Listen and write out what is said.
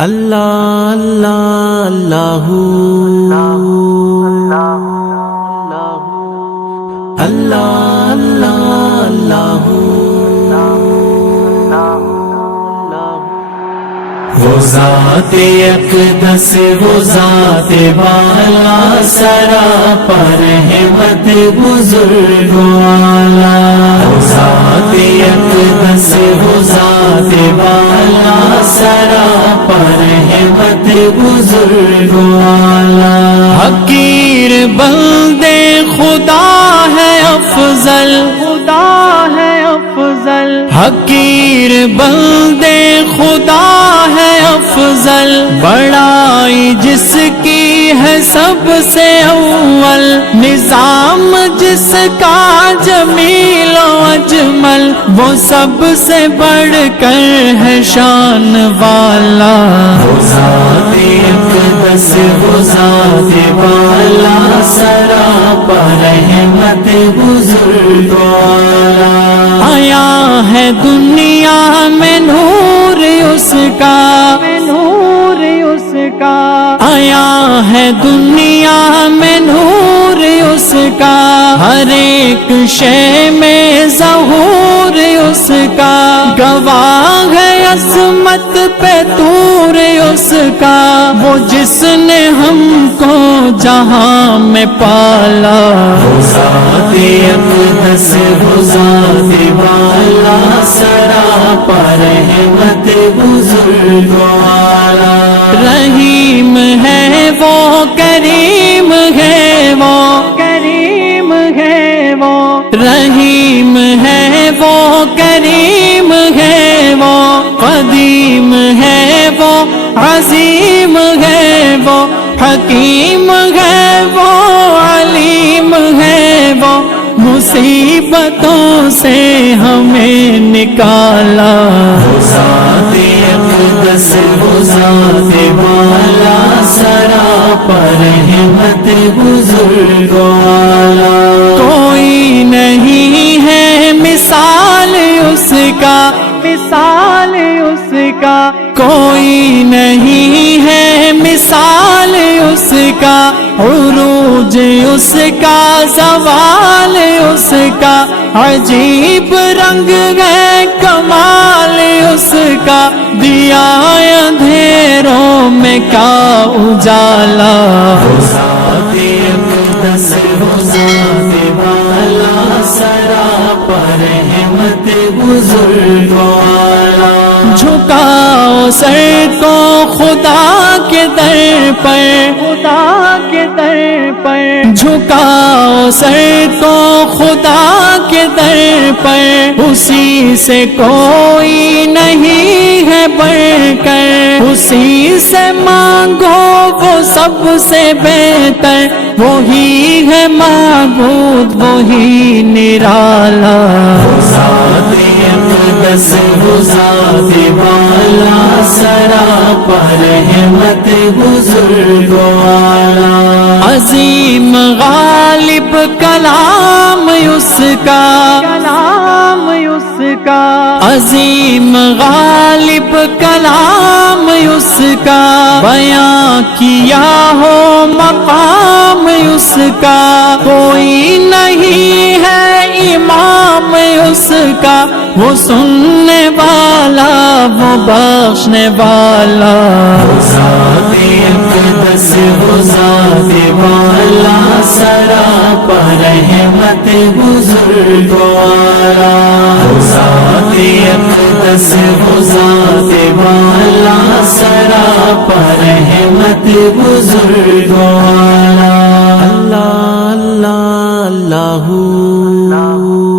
اللہ اللہ اللہ اللہ اللہ وہ ذات اقدس وہ ذات بالا سراپر رحمت بزرگ والا وہ ذات اقدس وہ ذات بالا سراپر رحمت بزرگ والا حقیر بندے خدا ہے افضل خدا ہے افضل حقیر بندے خدا ہے افضل بڑائی جس کی ہے سب سے اول نظام جس کا جمیل و اجمل وہ سب سے بڑھ کر ہے شان والا وہ ذات اقدس وہ ذات بالا سراپر رحمت بزرگ والا آیا ہے دنیا میں نور اس کا نور اس کا آیا ہے دنیا میں نور اس کا ہر ایک شے میں ظہور اس کا گواہ ہے عظمت پہ طور اس کا وہ جس نے ہم کو جہاں میں پالا وہ ذات اقدس وہ ذات بالا سراپر رحمت بزرگ والا رحیم ہے وہ کریم ہے وہ کریم ہے وہ رحیم ہے وہ کریم ہے وہ قدیم ہے وہ عظیم ہے وہ حکیم ہے وہ علیم ہے وہ مصیبتوں سے ہمیں نکالا وہ ذات اقدس وہ ذات بالا سراپر رحمت بزرگ والا کوئی نہیں ہے مثال اس کا مثال اس کا کوئی نہیں ہے مثال اس کا عروج اس کا زوال اس کا عجیب رنگ ہے کمال اس کا دیا اندھیروں میں کا اجالا وہ ذات اقدس وہ ذات بالا سراپر رحمت بزرگ والا جھکاؤ سر کو خدا کے در پر خدا کے در پر جھکاؤ سر کو خدا کے در پر اسی سے کوئی نہیں ہے بڑھ کر اسی سے مانگو وہ سب سے بہتر وہی ہے معبود وہی نرالا وہ ذات اقدس وہ ذات بالا سراپر رحمت بزرگ والا عظیم غالب کلام اس کا کلام اس کا عظیم غالب کلام اس کا بیان کیا ہو مقام اس کا کوئی نہیں ہے امام اس کا وہ سننے والا وہ بخشنے والا وہ ذات اقدس وہ ذات بالا سراپر رحمت بزرگ والا وہ ذات اقدس وہ ذات بالا سراپر رحمت بزرگ والا اللہ اللہ اللہ